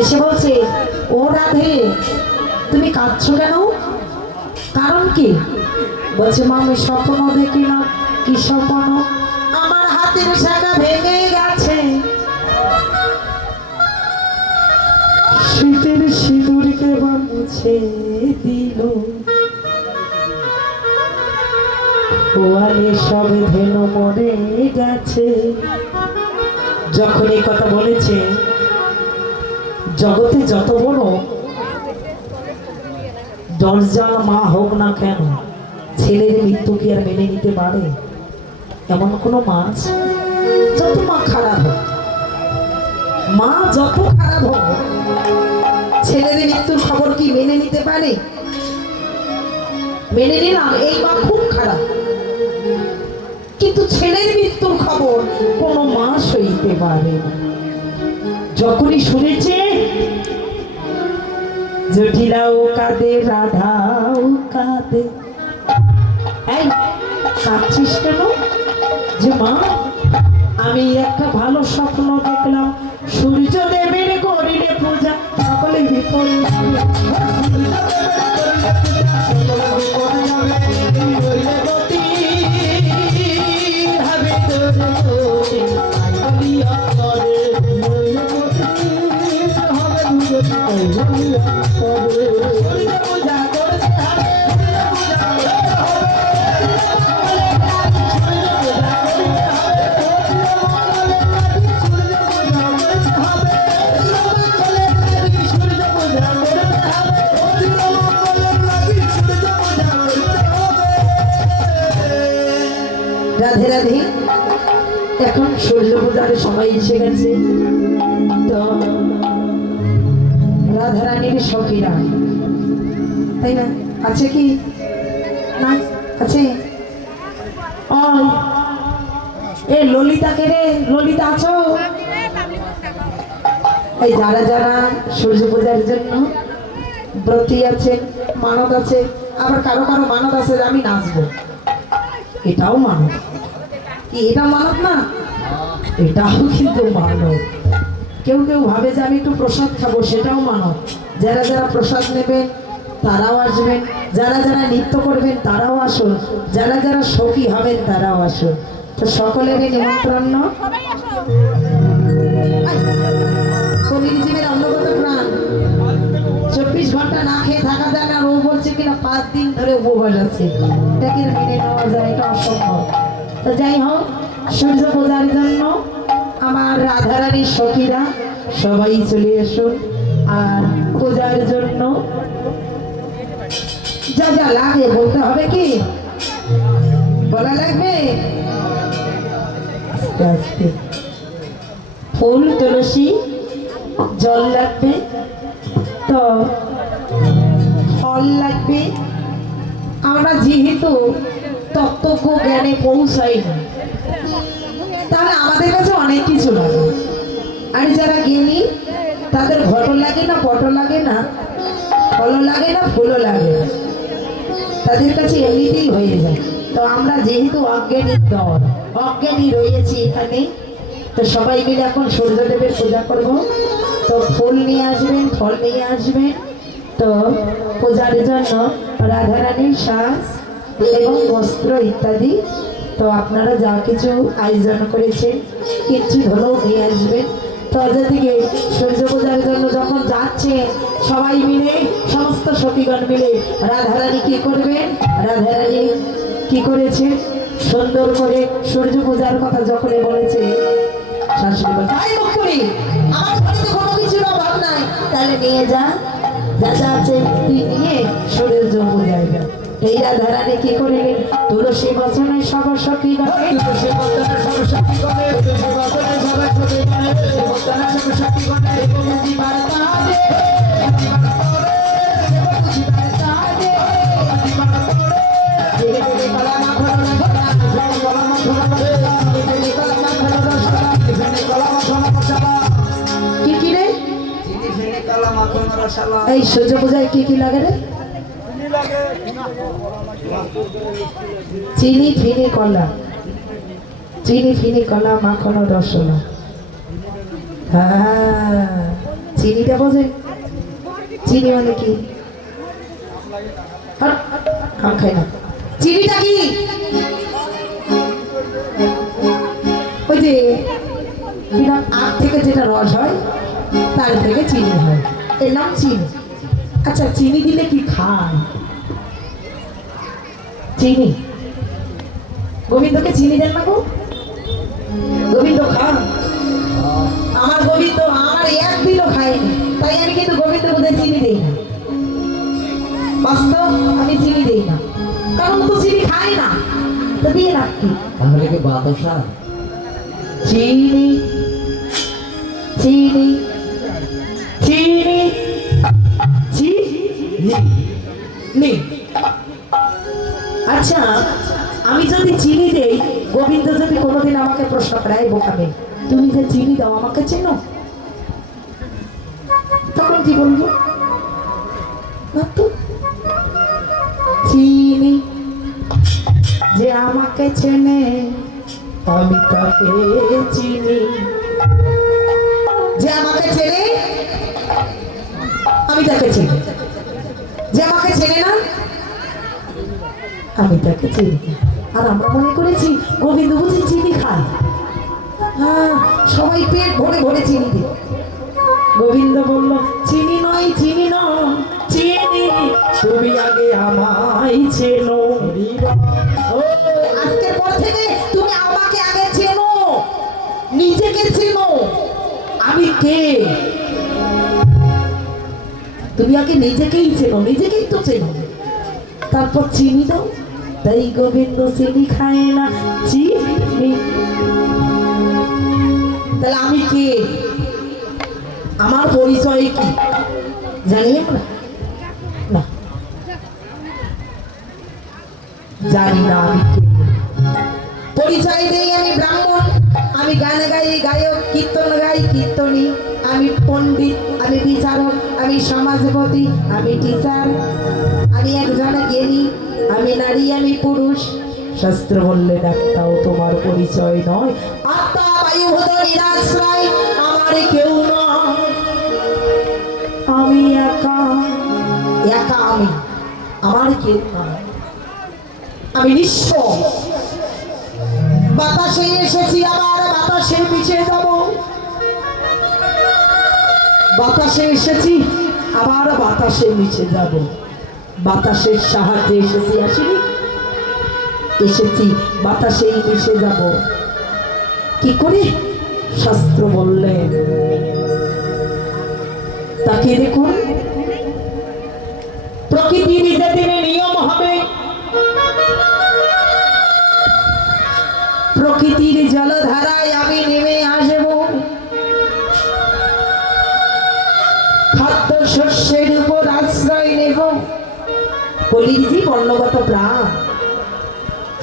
এসে বলছে, ও রাধে তুমি কাঁদছো কেন, কারণ কি? বলছে মা আমি স্বপ্ন দেখি না। কি স্বপ্ন? আমার হাতের শাখা ভেঙে গেছে, শীতের সিঁদুরকে বা মুছে দিল, ওয়ালে সব ধেনু মরে গেছে। যখন এই কথা বলেছে, জগতে যত বড় দরজা মা হোক না কেন, ছেলের মৃত্যু কি আর মেনে নিতে পারে? এমন কোনো মা আছে? যত মা খারাপ হোক, মা যত খারাপ হোক, ছেলের মৃত্যুর খবর কি মেনে নিতে পারে? মেনে নিলাম এই মা খুব খারাপ, কিন্তু ছেলের মৃত্যুর খবর কোনো মা সইতে পারে না। যখনই শুনেছে জটিলাও কাঁদে রাধাও কাঁদে, এই কাঁদছিস কেন? যে মা আমি একটা ভালো স্বপ্ন দেখলাম, সূর্য দেবের করিলে পূজা, সকলে বিপদ রাধে রাধে। এখন সূর্য পূজার সময় এসে গেছে, তো রাধারানীর সখীরা, তাই না? আছে কি না? আছে। এ ললিতাকে রে, ললিতা আছো? এই যারা যারা সূর্য পূজার জন্য ব্রতী আছে, মানত আছে, আবার কারো কারো মানত আছে আমি নাচবো, এটাও মানত। কি এটা মানত না? এটাও কিন্তু মানত। কেউ কেউ ভাবে যে আমি একটু প্রসাদ খাবো, সেটাও মানত। যারা যারা প্রসাদ নেবেন তারাও আসবেন, যারা যারা নৃত্য করবেন তারাও আসুন, যারা যারা সখী হবেন তারাও আসুন। তো সকলেরই নিমন্ত্রণ। কবির জীবের অঙ্গগত প্রাণ, 24 ঘন্টা না খেয়ে থাকা যায় না। ও বলছে কিনা 5 দিন ধরে উপবাস আছে, এটাকে মেনে নেওয়া যায়? এটা অসম্ভব। তো যাই হোক, সূর্য পূজার জন্য আমার রাধারানীর সখীরা সবাই চলে আসুন। আর পূজার জন্য যা যা লাগে বলতে হবে, কি বলা লাগবে? আস্তে আস্তে। ফুল, তুলসী, জল লাগবে, তো ফল লাগবে। আমরা যেহেতু তত্ত্ব জ্ঞানে পৌঁছাই না, তাহলে আমাদের কাছে অনেক কিছু লাগে। আর যারা জ্ঞানী তাদের ঘট লাগে না, পট লাগে না, ফল লাগে না, ফুলও লাগে না, তাদের কাছে এমনিতেই হয়ে যায়। তো আমরা যেহেতু অজ্ঞানী দল, অজ্ঞানী রয়েছি এখানে, তো সবাই মিলে এখন সূর্যদেবের পূজা করব। তো ফুল নিয়ে আসবেন, ফল নিয়ে আসবেন। তো পূজার জন্য রাধারানীর সাজ এবং বস্ত্র ইত্যাদি, তো আপনারা যা কিছু আয়োজন করেছেন কিছু হলেও নিয়ে আসবেন। তো অযদিকে সূর্য পূজার জন্য যখন যাচ্ছে সবাই মিলে, সমস্ত সখীগণ মিলে রাধারানী কি করবেন? রাধারানী কি করেছে? সুন্দর করে সূর্য পূজার কথা যখনই বলেছে, শাশুড়ি বলছে, আই মুক্তি, আমার ঘরে তো কোনো কিছুর অভাব নাই, তাহলে নিয়ে যা, যা যা আছে তুই নিয়ে সূর্য পূজায় যা। এই রাধারানী কি করলেন? তুলসী বচনে সব সখী গণে, তুলসী বচনে সব সখী গণে, তুলসী বচনে সব সখী গণে, তুলসী বচনে সব সখী গণে, বুঝি বার্তা দে, বুঝি বার্তা দে, বুঝি বার্তা দে, বুঝি বার্তা দে, ধীরে ধীরে কলা মাখন রসনা, ধীরে কলা মাখন রসনা, ধীরে কলা মাখন রসনা, ধীরে কলা মাখন রসনা। কি কি রে? ধীরে কলা মাখন রসনা। এই সূর্য পূজায় কি কি লাগে রে? চিনি, ফিনি, কলা, চিনি, ফিনি, কলা, মাখন, রসনা। হ্যাঁ, চিনিটা বোঝে? চিনি মানে কি? হাট, আম খাই না। চিনিটা কি? ওই যে বিনা আখ থেকে যেটা রস হয় তার থেকে চিনি হয়, এর নাম চিনি। আচ্ছা চিনি দিলে কি খায়? চিনি। গোবিন্দকে চিনি দেন না গো? গোবিন্দ খান? আমার গোবিন্দ আমার একদিনও খায়নি, তাই আমি কিন্তু গোবিন্দ বোধহয় চিনি দেই না। বাস্তব আমি চিনি দেই না, কারণ ও তো চিনি খায় না, তো দিয়ে লাভ কি? তাহলে কি বাতাসা? চিনি চিনি চিনি চিনি। আচ্ছা আমি যদি চিনি দেই, গোবিন্দ যদি কোনোদিন আমাকে প্রশ্ন করে বোকাবে তুমি যে চিনি দাও আমাকে চেনো, তখন কি বলবো? না তো, চিনি যে আমাকে চেনে আমি তাকে চিনি। যে আমাকে চেনে আমি তাকে চিনি, যে আমাকে চেনে না আমি তাকে চিনি। আর আমরা মনে করেছি গোবিন্দ বুঝি চিনি খায়। হ্যাঁ, সবাই পেট ভরে ভরে চিনি দিই। গোবিন্দ বলল চিনি নয় চিনি নয় চিনি, তুমি আগে আমায় চেনো। ও আজকের পর থেকে তুমি আমাকে আগে চেনো, নিজেকে চেনো আমি কে। তুমি আগে নিজেকেই চেনো, নিজেকেই তো চেনো, তারপর চিনি দাও। তাই গোবিন্দ চিনি খায় না, চিনি। তাহলে আমি কে? আমার পরিচয় কি জানি আমরা? না জানি না আমি কে। পরিচয় দেই আমি ব্রাহ্মণ, আমি গান গাই গায়ক, কীর্তন গাই কীর্তনী, আমি পণ্ডিত, আমি বিচারক, আমি সমাজপতি, আমি টিচার, আমি একজন জ্ঞানী, আমি নারী, আমি পুরুষ। শাস্ত্র বললে ডাক্তাও তোমার পরিচয় নয়, আত্মা বায়ুভূত নিরাশ্রয়, আমার কেউ নয়, আমি একা। একা আমি, আমার কেউ নয়, আমি নিঃস্ব। বাতাসে এসেছি আবার বাতাসে মিশে যাব, বাতাসে এসেছি আবার বাতাসে মিশে যাব। বাতাসের সাহায্যে এসেছি, আসিনি? এসেছি বাতাসেই মিশে যাব। কি করে? শাস্ত্র বললেন তাকে দেখুন, প্রকৃতির যেদিন নিয়ম হবে, প্রকৃতির জলধারায় আমি নেমে আসব, খাদ্য শস্যের উপর আশ্রয় নেব। কলির জীব অন্নগত প্রাণ,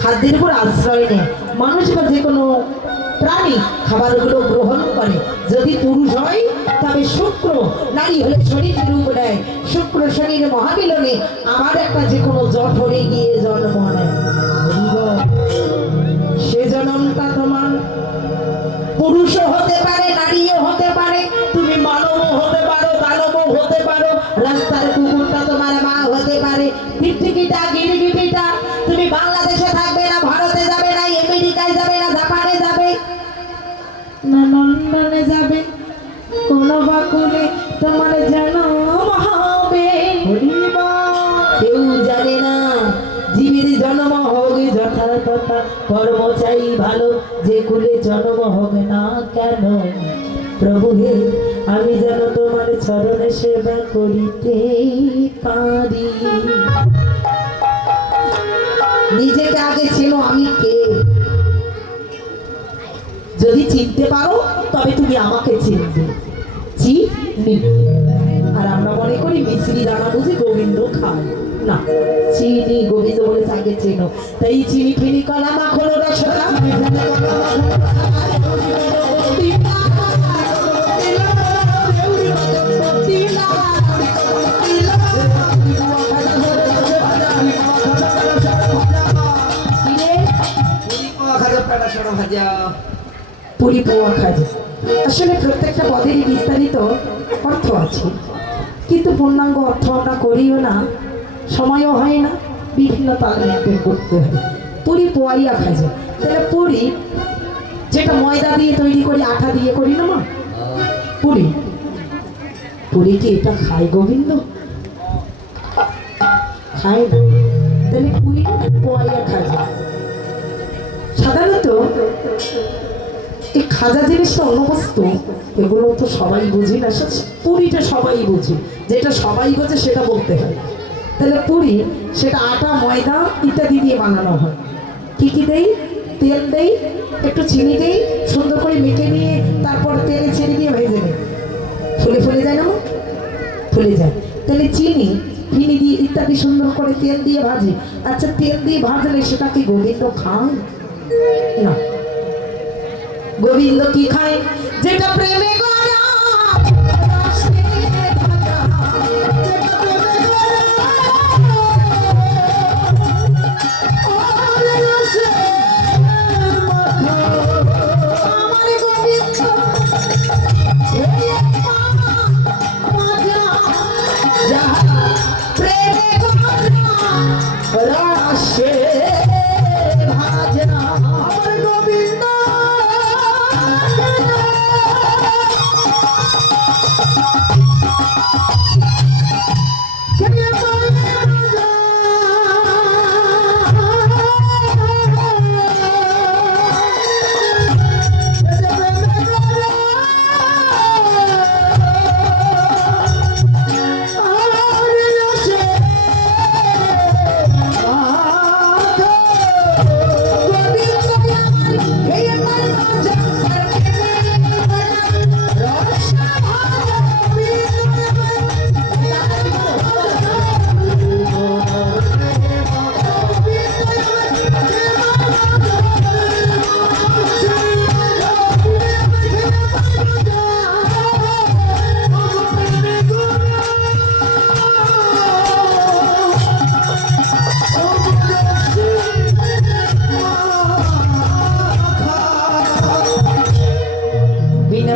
খাদ্যের উপর আশ্রয় নেয়। মানুষ বা যে কোনো প্রাণী খাবারগুলো গ্রহণ করে। যদি পুরুষ হয় তবে শুক্র, নারী হলে শরীর রূপ নেয়। শুক্র শরীর মহামিলনে আমার একটা যে কোনো জঠরে গিয়ে জন্ম নেয়। সে জন্মটা তোমার পুরুষও হতে পারে, নারীও হতে পারে, তুমি মানবও হতে পারো, দানবও হতে পারো, রাস্তার কুকুরটা তোমার মা হতে পারে, টিকটিকিটা গিরগিটিটা। তুমি বাংলাদেশে থাকবে না, ভারতে যাবে না, আমেরিকায় যাবে না, জাপানে যাবে না, লন্ডনে যাবে, কোন বাকুলে তোমার জন্ম হবে কেউ জানে না। জীবের জন্ম হোক যথাযথা, কর্ম চাই ভালো, যে কুলে জন্ম হোক না কেন। প্রভু হে, আমি যেন তোমার চরণে সেবা করিতে পারি। নিজেকে আগে ছিল আমি কে। যদি চিনতে পারো তবে তুমি আমাকে চিনবে। চিনি। আর আমরা মনে করি মিশ্রি দানা বুঝি গোবিন্দ খায় না, চিনি। গোবিন্দ বলে আগে চেনো। তাই চিনি ফিনি কলা মাখনো রসগোল্লা, পুরি পোয়া খাজা। আসলে প্রত্যেকটা পদেরই বিস্তারিত অর্থ কিন্তু পূর্ণাঙ্গ অর্থ আমরা করিও না, সময়ও হয় না, বিভিন্ন তাল মেনটেন করতে হয়। পুরি পোয়াইয়া খাজা, তাহলে পুরি যেটা ময়দা দিয়ে তৈরি করি, আটা দিয়ে করি না মা পুরি, পুরি কি এটা খায় গোবিন্দ? খায় না। তাহলে পুরি পোয়াইয়া খাজা। সাধারণত এই খাজা জিনিসটা অনবস্তু, এগুলো তো সবাই বুঝি না, পুরিটা সবাই বুঝি, যেটা সবাই বোঝে সেটা বলতে হয়। তাহলে পুরি সেটা আটা ময়দা ইত্যাদি দিয়ে বানানো হয়। কি কি দেই? তেল দেই, একটু চিনি দেই, সুন্দর করে মেখে নিয়ে তারপর তেলে ছেড়ে দিয়ে ভেজে নিই। ফুলে ফুলে যায় না, ফুলে যায়। তাহলে চিনি চিনি দিয়ে ইত্যাদি সুন্দর করে তেল দিয়ে ভাজি। আচ্ছা, তেল দিয়ে ভাজলে সেটা কি গোবিন্দ খায় না? গোবিন্দ কি খায়? যেটা প্রেমে গড়া রসে ভাজা, যেটা প্রেমে গড়া ওরে রসে মাখা। আমার গোবিন্দ এই ভাজা, যাহা প্রেমে গড়া রসে ভাজা। আমার গোবিন্দ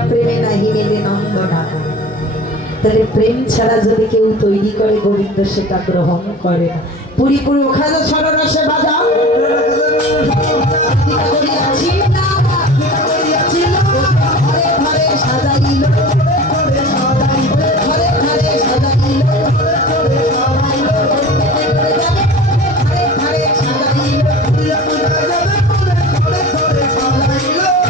প্রেমে নাহি মেলে নন্দনা। তাহলে প্রেম ছাড়া যদি কেউ তৈরি করে গোবিন্দ সেটা গ্রহণ করে না। পুরি পুরি খাজা ছড়া রসে বাজা।